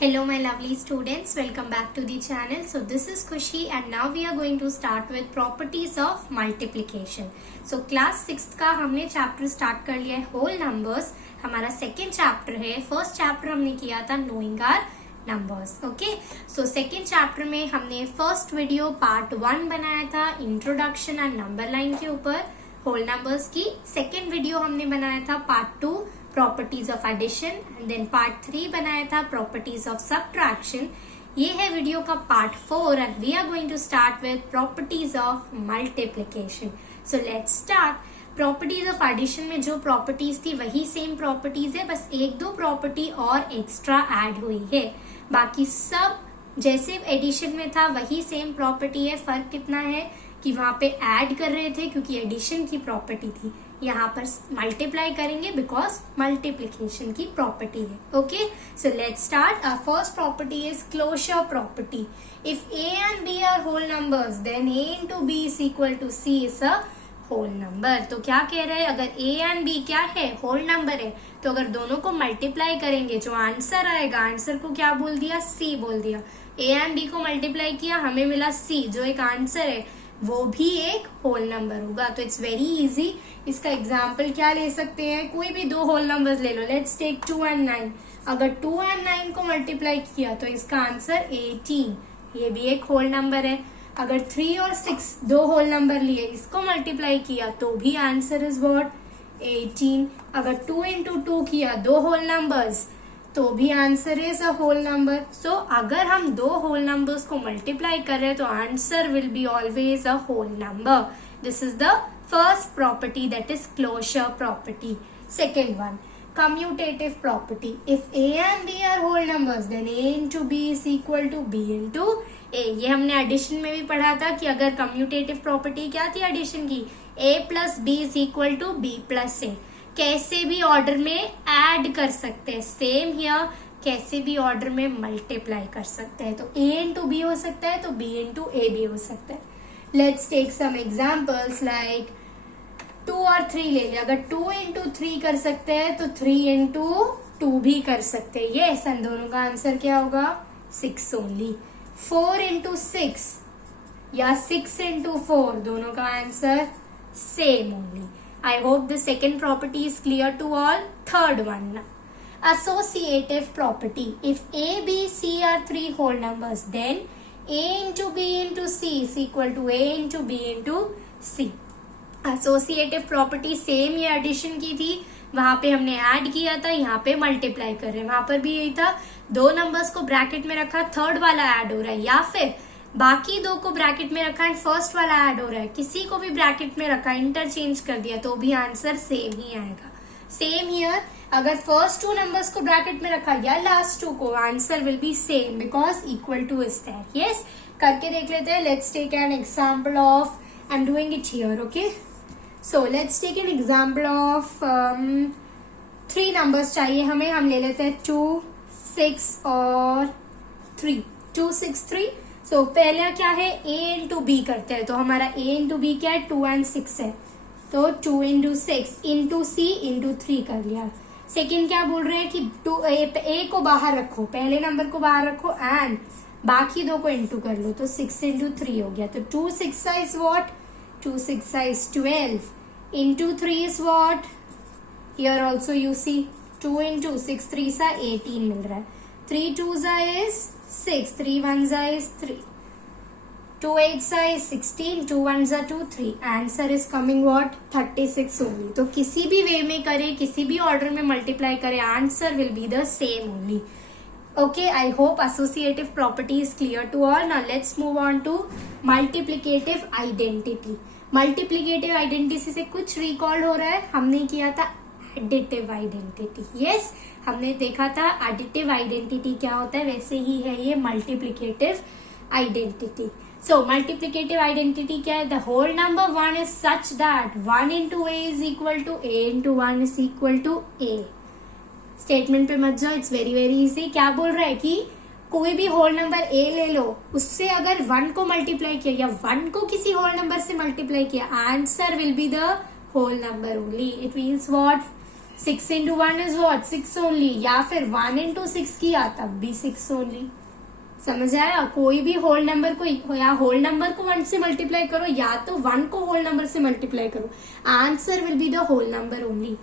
Hello my lovely students, welcome back to the channel. So this is Khushi and now we are going to start with properties of multiplication. So class 6th का हमने chapter start कर लिया है whole numbers. हमारा second chapter है. First chapter हमने किया था knowing our numbers. Okay, so second chapter में हमने फर्स्ट वीडियो पार्ट 1 बनाया था इंट्रोडक्शन एंड नंबर लाइन के ऊपर होल नंबर्स की. सेकेंड वीडियो हमने बनाया था part 2 properties of addition and then part 3 बनाया था प्रॉपर्टीज ऑफ सब्ट्रैक्शन. ये है वीडियो का part 4 and we are going to start with properties of multiplication. So let's start. Properties of addition में जो प्रॉपर्टीज थी वही सेम प्रॉपर्टीज है, बस एक दो प्रॉपर्टी और एक्स्ट्रा ऐड हुई है. बाकी सब जैसे एडिशन में था वही सेम प्रॉपर्टी है. फर्क कितना है कि वहां पे ऐड कर रहे थे क्योंकि एडिशन की प्रॉपर्टी थी, यहाँ पर मल्टीप्लाई करेंगे बिकॉज मल्टीप्लिकेशन की प्रॉपर्टी है. Okay, so let's start. Our first property is closure property. If A and B are whole numbers then A into B is equal to C is a whole number. तो क्या कह रहे हैं, अगर ए and B क्या है, whole number है, तो अगर दोनों को मल्टीप्लाई करेंगे जो आंसर आएगा, आंसर को क्या बोल दिया, सी बोल दिया. ए एंड बी को मल्टीप्लाई किया, हमें मिला सी, जो एक आंसर है वो भी एक होल नंबर होगा. तो इट्स वेरी इजी. इसका एग्जाम्पल क्या ले सकते हैं, कोई भी दो होल नंबर्स ले लो. Let's take 2 and 9. अगर 2 एंड 9 को मल्टीप्लाई किया तो इसका आंसर 18, ये भी एक होल नंबर है. अगर 3 और 6 दो होल नंबर लिए, इसको मल्टीप्लाई किया तो भी आंसर इज व्हाट, 18. अगर 2 इंटू 2 किया, दो होल नंबर्स, तो भी answer is a whole number. So अगर हम दो होल नंबर्स को मल्टीप्लाई कर रहे हैं तो answer will be always a whole number. This is the first property, that is closure property. Second one, commutative property. If A and B are whole numbers then A into B is equal to b into a. ये हमने addition में भी पढ़ा था कि अगर commutative property क्या थी एडिशन की, a plus b is equal to b plus a. कैसे भी ऑर्डर में ऐड कर सकते हैं, सेम हियर कैसे भी ऑर्डर में मल्टीप्लाई कर सकते हैं. तो ए इंटू बी हो सकता है तो बी इंटू ए भी हो सकता है. Let's take some examples like 2 और 3 ले लिया. अगर 2 इंटू 3 कर सकते हैं तो 3 इंटू 2 भी कर सकते हैं. ये इन दोनों का आंसर क्या होगा, 6 ओनली. 4 इंटू 6 या 6 इंटू 4, दोनों का answer same only. I hope the second property is clear to all. Third one, associative property. If A, B, C are three whole numbers, then A into B into C is equal to A into B into C. Associative property same ये addition की थी, वहां पे हमने add किया था, यहाँ पे मल्टीप्लाई कर रहे हैं. वहां पर भी यही था, दो नंबर्स को ब्रैकेट में रखा, थर्ड वाला ऐड हो रहा है, या फिर बाकी दो को ब्रैकेट में रखा एंड फर्स्ट वाला ऐड हो रहा है. किसी को भी ब्रैकेट में रखा, इंटरचेंज कर दिया तो भी आंसर सेम ही आएगा. सेम हियर, अगर फर्स्ट 2 नंबर्स को ब्रैकेट में रखा या लास्ट 2 को, answer will be same because equal to is there. Yes, करके देख लेते हैं. Let's take an example of, I am doing it here. Okay, so let's take an example of 3 numbers चाहिए हमें. हम ले लेते हैं 2, 6 और 3. 2, 6, 3. सो पहला क्या है, a इंटू बी करते हैं. तो हमारा a इंटू बी क्या है, 2 एंड 6 है, तो 2 इंटू 6 इंटू सी इंटू 3 कर लिया. सेकेंड क्या बोल रहे हैं कि a को बाहर रखो, पहले नंबर को बाहर रखो एंड बाकी दो को इंटू कर लो, तो 6 इंटू 3 हो गया. तो 2 6 is what, 2 6 is 12 into 3 is what, here also you see 2 into 6 3 सा 18 मिल रहा है. 3 2 is 6, 3 1 is 3, 2 8 is 16, 2 1 2, 3. Answer is coming what, 36 only. तो किसी भी वे में करे, किसी भी ऑर्डर में मल्टीप्लाई करे, answer will be the same only. Okay, I hope associative property is clear to all. Now let's move on to multiplicative identity. Multiplicative identity से कुछ रिकॉल हो रहा है, हमने किया था एडिटिव आइडेंटिटी. यस, हमने देखा था एडिटिव आइडेंटिटी क्या होता है, वैसे ही है ये multiplicative identity. So multiplicative identity क्या है, the whole number 1 is such that 1 into a is equal to a into 1 is equal to a. Statement पे मत जाओ, इट्स वेरी वेरी इजी. क्या बोल रहा है कि कोई भी होल नंबर ए ले लो, उससे अगर 1 को मल्टीप्लाई किया या 1 को किसी होल नंबर से मल्टीप्लाई किया, answer will be the whole number only. It means what, 6 into 1 is what? 6 only. या फिर 1 into 6 किया तब भी 6 only. समझ आया? कोई भी होल नंबर को या होल नंबर को 1 से मल्टीप्लाई करो या तो 1 को होल नंबर से मल्टीप्लाई करो, answer will be the whole number only.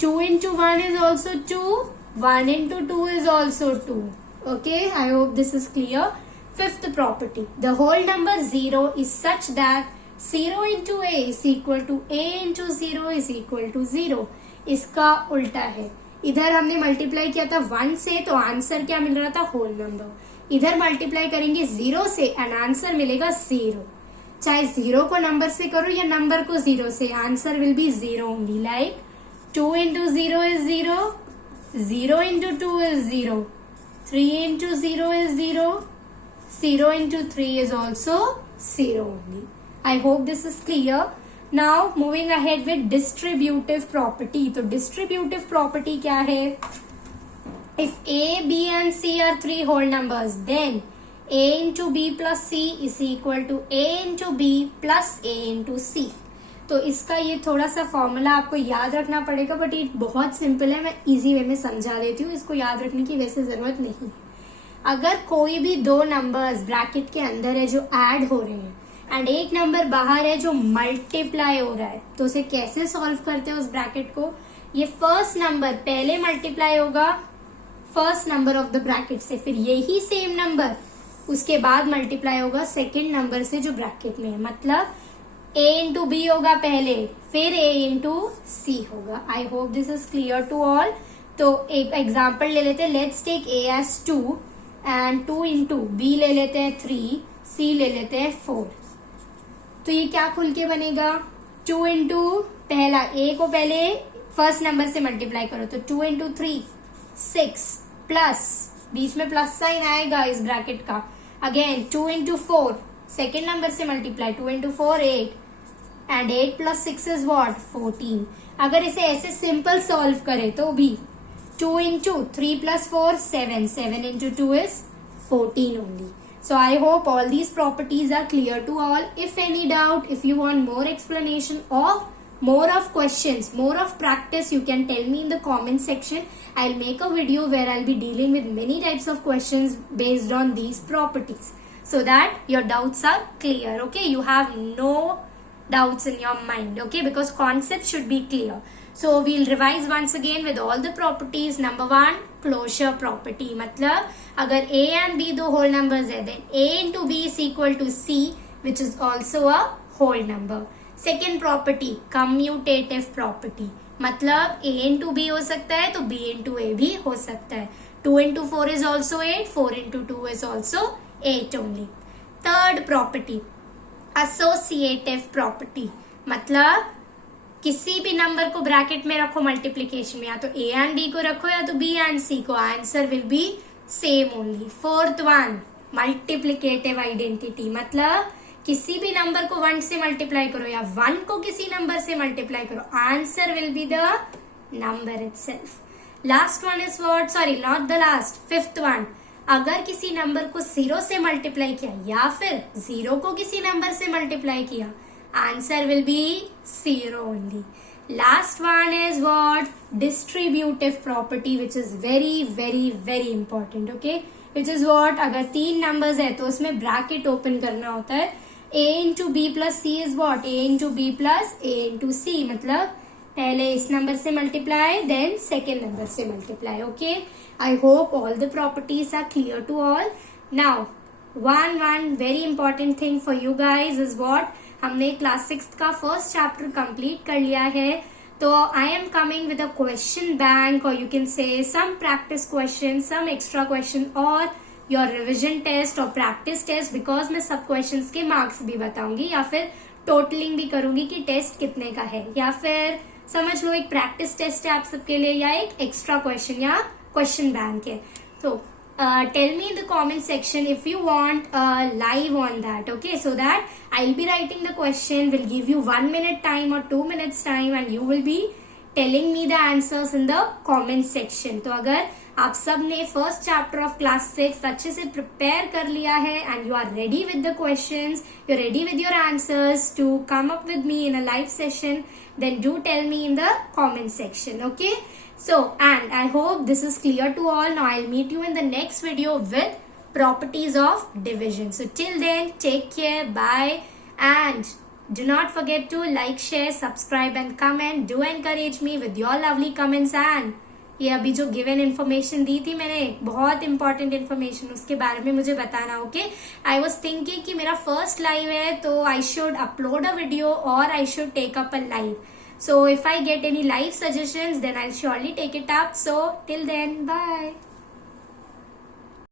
2 into 1 is also 2. 1 into 2 is also 2. Okay, I hope this is clear. Fifth property, the whole number 0 is such that 0 into a is equal to a into 0 is equal to 0. इसका उल्टा है. इधर हमने multiply किया था 1 से, तो answer क्या मिल रहा था? Whole number. इधर मल्टीप्लाई करेंगे 0 से एंड आंसर मिलेगा 0. चाहे 0 को नंबर से करो या नंबर को 0 से, answer will B 0 only. Like 2 into 0 is 0. 0 into 2 is 0. 3 into 0 is 0. 0 into 3 is also 0 only. I hope this is clear. Now moving ahead with distributive property. तो distributive property क्या है? If A, B and C are three whole numbers, then A into B plus C is equal to A into B plus A into C. तो इसका ये थोड़ा सा formula आपको याद रखना पड़ेगा, बट ये बहुत सिंपल है. मैं इजी वे में समझा देती हूँ, इसको याद रखने की वैसे जरूरत नहीं है. अगर कोई भी दो नंबर्स ब्रैकेट के अंदर है जो ऐड हो रहे हैं एंड एक नंबर बाहर है जो मल्टीप्लाई हो रहा है, तो उसे कैसे सॉल्व करते हैं उस ब्रैकेट को? ये फर्स्ट नंबर पहले मल्टीप्लाई होगा first number of the bracket से, फिर यही सेम नंबर उसके बाद मल्टीप्लाई होगा सेकेंड नंबर से जो ब्रैकेट में है. मतलब a इंटू बी होगा पहले, फिर a इंटू सी होगा. I hope this is clear to all. तो एक एग्जाम्पल ले लेते हैं. Let's take a as 2 and 2 into b ले लेते हैं 3, c ले लेते हैं 4. तो ये क्या खुल के बनेगा? 2 इंटू पहला a को पहले फर्स्ट नंबर से मल्टीप्लाई करो, तो 2 इंटू 3 6 प्लस बीच में प्लस साइन आएगा इस ब्रैकेट का. अगेन 2 इंटू 4 सेकेंड नंबर से multiply, 2 into 4 8 and 8 plus 6 is what? 14. अगर इसे ऐसे सिंपल सॉल्व करें तो भी 2 into 3 plus 4 7, 7 into 2 is 14 only. So I hope all these properties are clear to all. If any doubt, if you want more explanation or more of questions, more of practice, you can tell me in the comment section. I'll make a video where I'll be dealing with many types of questions based on these properties, so that your doubts are clear. Okay, you have no doubts in your mind. Okay, because concepts should be clear. So we'll revise once again with all the properties. Number 1, closure property. मतलब अगर a and b दो whole numbers है, then a into b is equal to c, which is also a whole number. Second property, commutative property. मतलब a into b हो सकता है तो b into a भी हो सकता है. 2 into 4 is also 8. 4 into 2 is also 8 only. Third property, associative property. मतलब किसी भी नंबर को ब्रैकेट में रखो मल्टीप्लीकेशन में, या तो a एंड b को रखो या तो b एंड c को, answer will be same only. Fourth one, multiplicative identity. मतलब किसी भी नंबर को 1 से मल्टीप्लाई करो या 1 को किसी नंबर से मल्टीप्लाई करो, answer will be the number itself. Last one is what? Sorry, not the last, fifth one. अगर किसी नंबर को 0 से मल्टीप्लाई किया या फिर 0 को किसी नंबर से मल्टीप्लाई किया, answer will be 0 only. Last one is what? Distributive property, which is very very very important. Okay, which is what? अगर 3 numbers है तो उसमें bracket open करना होता है. a into b plus c is what? a into b plus a into c. मतलब पहले इस नंबर से मल्टीप्लाई, देन सेकेंड नंबर से multiply. Okay, I hope all the properties are clear to all. Now one very important thing for you guys is what? हमने class 6 का first chapter complete कर लिया है, तो I am coming with a question bank, और you can say some practice question, some extra question और your revision test और practice test, because मैं सब क्वेश्चंस के मार्क्स भी बताऊंगी या फिर टोटलिंग भी करूंगी कि टेस्ट कितने का है, या फिर समझ लो एक प्रैक्टिस टेस्ट है आप सबके लिए या एक एक्स्ट्रा क्वेश्चन या क्वेश्चन बैंक है. तो tell me in the comment section if you want live on that. Okay, so that I'll be writing the question, will give you 1 minute time or 2 minutes time, and you will be telling me the answers in the comment section. तो अगर आप सब ने first chapter of class 6 अच्छे से prepare कर लिया है and you are ready with the questions, you are ready with your answers to come up with me in a live session, then do tell me in the comment section. Okay, so and I hope this is clear to all. Now I'll meet you in the next video with properties of division. So till then, take care, bye, and do not forget to like, share, subscribe and comment. Do encourage me with your lovely comments. And ये अभी जो given information दी थी मैंने, बहुत important information, उसके बारे में मुझे बताना. ओके, आई वॉज थिंकिंग कि मेरा फर्स्ट लाइव है तो I should upload a video और I should take up a live. So if I get any live suggestions, then I'll surely take it up. So till then, bye.